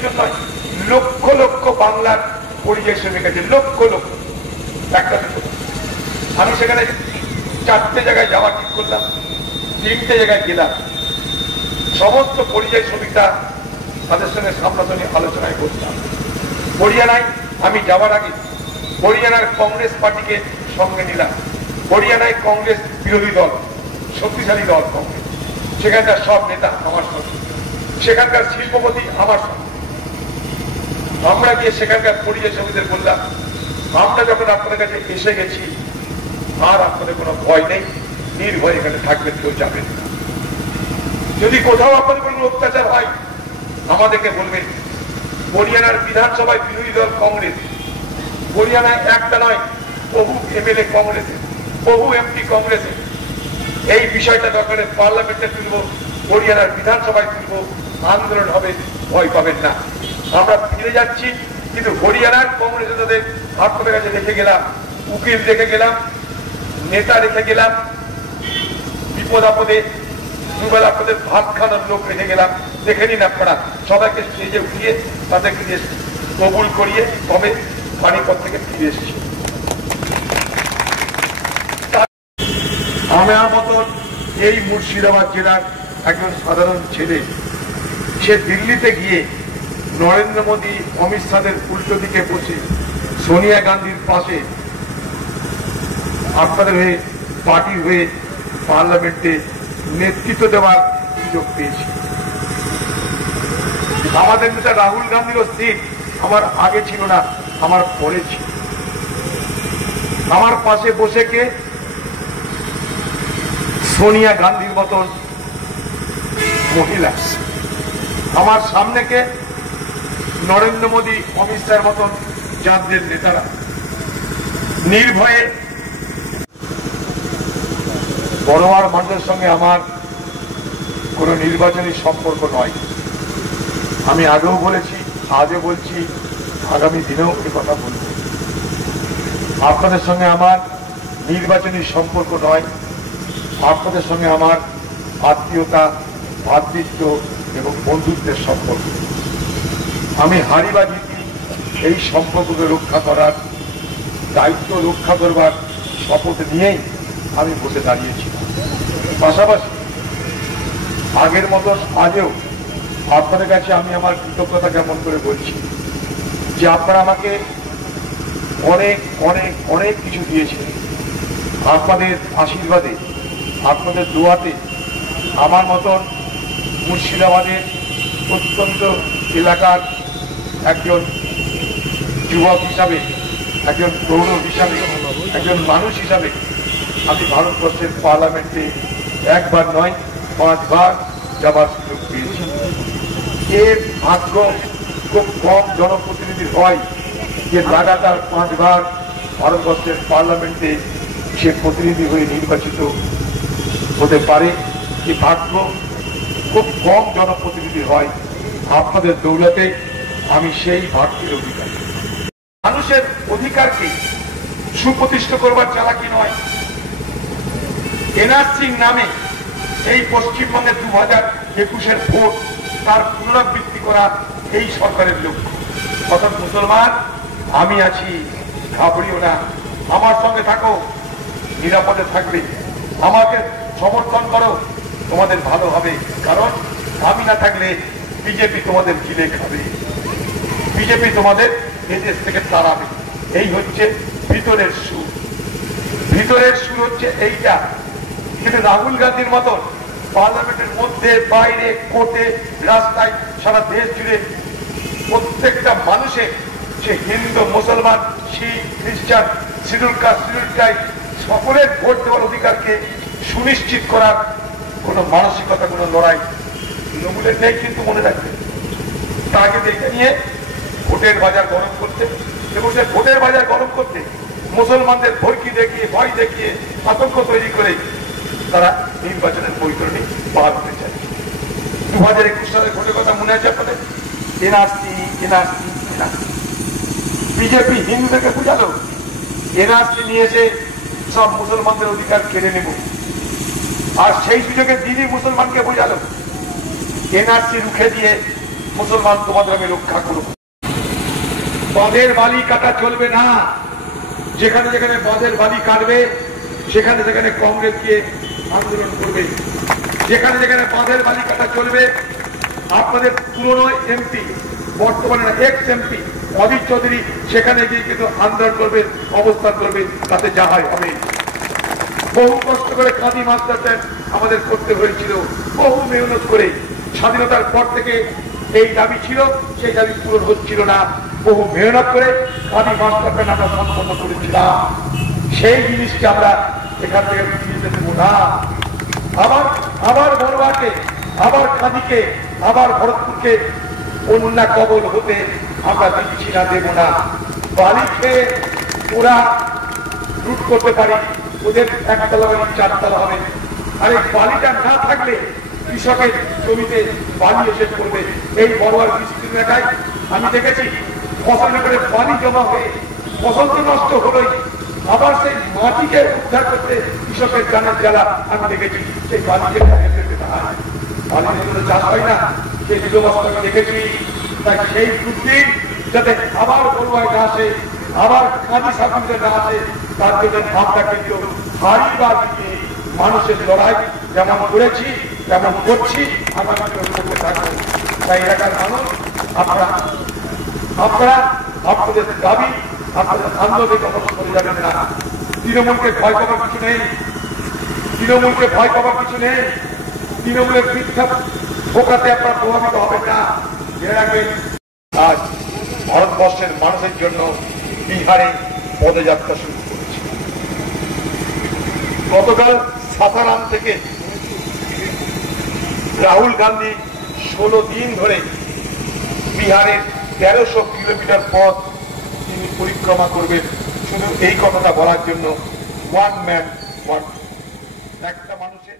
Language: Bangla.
দুজন নয়, লক্ষ লক্ষ বাংলার পরিযায়ী শ্রমিক আছে, লক্ষ লক্ষ, একটা দুটো। আমি সেখানে 4টে জায়গায় যাওয়া ঠিক করলাম, 3টে জায়গায় গেলাম। সমস্ত পরিযায়ী শ্রমিকরা তাদের সঙ্গে সামনাসামনি আলোচনায় করতাম। হরিয়ানায় আমি যাওয়ার আগে হরিয়ানার কংগ্রেস পার্টিকে সঙ্গে নিলাম। হরিয়ানায় কংগ্রেস বিরোধী দল, শক্তিশালী দল কংগ্রেস, সেখানকার সব নেতা আমার সঙ্গে, সেখানকার শিল্পপতি আমার সঙ্গে। আমরা গিয়ে সেখানকার পরিযায়ী শ্রমিকদের বললাম, আমরা যখন আপনাদের কাছে এসে গেছি আর আপনাদের কোনো ভয় নেই, নির্ভয় এখানে থাকবেন, কেউ যাবেন না। যদি কোথাও আপনাদের কোনো অত্যাচার হয় আমাদেরকে বলবেন। হরিয়ানার বিধানসভায় বিরোধী দল কংগ্রেস, হরিয়ানায় একটা নয়, বহু এমএলএ কংগ্রেসের, বহু এমপি কংগ্রেসের। এই বিষয়টা দরকারে পার্লামেন্টে তুলব, হরিয়ানার বিধানসভায় তুলব, আন্দোলন হবে, ভয় পাবেন না। আমরা ফিরে যাচ্ছি, কিন্তু হরিয়ানার কংগ্রেস নেতাদের আপনাদের কাছে রেখে গেলাম, উকিল রেখে গেলাম, নেতা রেখে গেলাম, বিপদ আপদে দুবেলা আপনাদের ভাত খাওয়ানোর লোক রেখে গেলাম। দেখে নিন আপনারা, সবাইকে স্টেজে উঠিয়ে তাদেরকে দিয়ে কবুল করিয়ে তবে পানিপথ থেকে ফিরে এসেছি। আমার মতন এই মুর্শিদাবাদ জেলার একজন সাধারণ ছেলে, সে দিল্লিতে গিয়ে নরেন্দ্র মোদী, অমিত শাহের উল্টো দিকে বসে সোনিয়া গান্ধীর পাশে আপনাদের হয়ে, পার্টির হয়ে পার্লামেন্টে নেতৃত্ব দেওয়ার সুযোগ পেয়েছি। আমাদের নেতা রাহুল গান্ধীরও সিট আমার আগে ছিল না, আমার পরে ছিল। আমার পাশে বসে কে? সোনিয়া গান্ধীর মতন মহিলা। আমার সামনে কে? নরেন্দ্র মোদী, অমিত শাহের মতন জাতীয় নেতারা। নির্ভয়ে বড়োয়ার মানুষের সঙ্গে আমার কোনো নির্বাচনী সম্পর্ক নয়। আমি আগেও বলেছি, আজও বলছি, আগামী দিনেও এ কথা বলব। আপনাদের সঙ্গে আমার নির্বাচনী সম্পর্ক নয়, আপনাদের সঙ্গে আমার আত্মীয়তা, ভ্রাতৃত্ব এবং বন্ধুত্বের সম্পর্ক। আমি হারি বা জিতি, এই সম্পর্ককে রক্ষা করার দায়িত্ব, রক্ষা করবার শপথ নিয়েই আমি বসে দাঁড়িয়েছি। পাশাপাশি আগের মতন আজও আপনাদের কাছে আমি আমার কৃতজ্ঞতা জ্ঞাপন করে বলছি যে আপনারা আমাকে অনেক অনেক অনেক কিছু দিয়েছেন। আপনাদের আশীর্বাদে, আপনাদের দোয়াতে আমার মতন মুর্শিদাবাদের প্রত্যন্ত এলাকার একজন যুবক হিসাবে, একজন তরুণ হিসাবে, একজন মানুষ হিসাবে আমি ভারতবর্ষের পার্লামেন্টে একবার নয় 5 বার যাবার সুযোগ পেয়েছি। এর ভাগ্য খুব কম জনপ্রতিনিধির হয় যে লাগাতার 5 বার ভারতবর্ষের পার্লামেন্টে সে প্রতিনিধি হয়ে নির্বাচিত হতে পারে। এই ভাগ্য খুব কম জনপ্রতিনিধি হয়। আপনাদের দৌলতে আমি সেই ভাগ্যের অধিকারী। মানুষের অধিকারকে সুপ্রতিষ্ঠিত করবার চালাকি নয়। এনআরসির নামে এই পশ্চিমবঙ্গের 2021-এর ভোট তার পুনরাবৃত্তি করা এই সরকারের লক্ষ্য। অর্থাৎ মুসলমান, আমি আছি, ঘাবড়িও না, আমার সঙ্গে থাকো, নিরাপদে থাকবে, আমাকে সমর্থন করো, তোমাদের ভালো হবে। কারণ আমি না থাকলে বিজেপি তোমাদের গিলে খাবে, বিজেপি তোমাদের এদেশ থেকে তাড়াবে। এই হচ্ছে ভিতরের সুর। ভিতরের সুর হচ্ছে এইটা। কিন্তু রাহুল গান্ধীর মতন পার্লামেন্টের মধ্যে, বাইরে, কোর্টে, রাস্তায়, সারা দেশ জুড়ে প্রত্যেকটা মানুষের, সে হিন্দু, মুসলমান, শিখ, খ্রিস্টান, শিডিউল কাস্ট, শিডিউল ট্রাইব, সকলের ভোট দেওয়ার অধিকারকে সুনিশ্চিত করার কোন মানসিকতা, কোন লড়াই তৃণমূলের নেই। কিন্তু মনে রাখবে, তাকে দেখে নিয়ে ভোটের বাজার গরম করতে, এবং সে ভোটের বাজার গরম করতে মুসলমানদের ভরকি দেখিয়ে, ভয় দেখিয়ে, আতঙ্ক তৈরি করে তারা নির্বাচনের বৈতরণী পার হতে চায়। 2021 সালের ভোটের কথা মনে আছে আপনাদের? NRC, NRC, NRC. বিজেপি হিন্দুদেরকে বুঝালো এনআরসি নিয়ে এসে সব মুসলমানদের অধিকার কেড়ে নেব, আর সেই সুযোগে দিদি মুসলমানকে বোঝালো এনআরসি রুখে দিয়ে মুসলমান তোমাদের আমি রক্ষা করব। বাঁধের বালি কাটা চলবে না। যেখানে যেখানে বাঁধের বালি কাটবে সেখানে সেখানে কংগ্রেস গিয়ে আন্দোলন করবে। যেখানে যেখানে বাঁধের বালি কাটা চলবে, আপনাদের পুরনো এমপি, বর্তমানে এক্স এমপি অধীর চৌধুরী সেখানে গিয়ে কিন্তু আন্দোলন করবে, অবস্থান করবে, তাতে যা হয় হবে। বহু কষ্ট করে কাঁদি মাস্টারদের আমাদের করতে হয়েছিল, বহু মেহনত করে। স্বাধীনতার পর থেকে এই দাবি ছিল, সেই দাবি পূরণ হচ্ছিল না। বহু মেহনত করে কাঁদি মাস্টারদের আমরা সম্পন্ন করেছিলাম। সেই জিনিসকে আমরা এখান থেকে ফিরিয়ে দেব না। আবার বড়ুয়াকে, আবার কাঁদিকে, আবার ভরতপুরকে বন্যা কবল হতে আমরা দিচ্ছি না, দেব না। বালি খেয়ে ওরা লুট করতে পারি, ওদের একতলা বাড়ি চারতলা হবে। আর এই বালিটা না থাকলে কৃষকের জমিতে বালি এসে পড়বে। এই বড়ুয়ার বিস্তীর্ণ এলাকায় আমি দেখেছি ফসল করে বালি জমা হয়ে ফসল তো নষ্ট হলোই, আবার সেই মাটিকে উদ্ধার করতে কৃষকের জানার জ্বালা আমি দেখেছি। সেই বালিকে বালির জন্য চাষ হয় না, সেই দুর্বস্থা আমি দেখেছি। তাই সেই দুর্দিন যাতে আবার বড়ুয়ায় না আসে, আবার কাঁদি সাকুতে না আসে, তার জন্য আমরা কিন্তু হারিবার দিকে মানুষের লড়াই যেমন করেছি তেমন করছি, আমরা করতে থাকবো। তাই এলাকার মানুষ আপনারা আপনাদের দাবি, আপনাদের আন্দোলনে কখনো করে যাবেন না। তৃণমূলকে ভয় পাবার কিছু নেই, তৃণমূলকে ভয় পাবার কিছু নেই। তৃণমূলের মিথ্যা ধোঁকাতে আপনারা প্রভাবিত হবেন না। এর আগে আজ ভারতবর্ষের মানুষের জন্য বিহারে পদযাত্রা শুরু করেছে। গতকাল সাসারাম থেকে রাহুল গান্ধী 16 দিন ধরে বিহারের 1300 কিলোমিটার পথ তিনি পরিক্রমা করবেন, শুধু এই কথাটা বলার জন্য। ওয়ান ম্যান ওয়ান, একটা মানুষের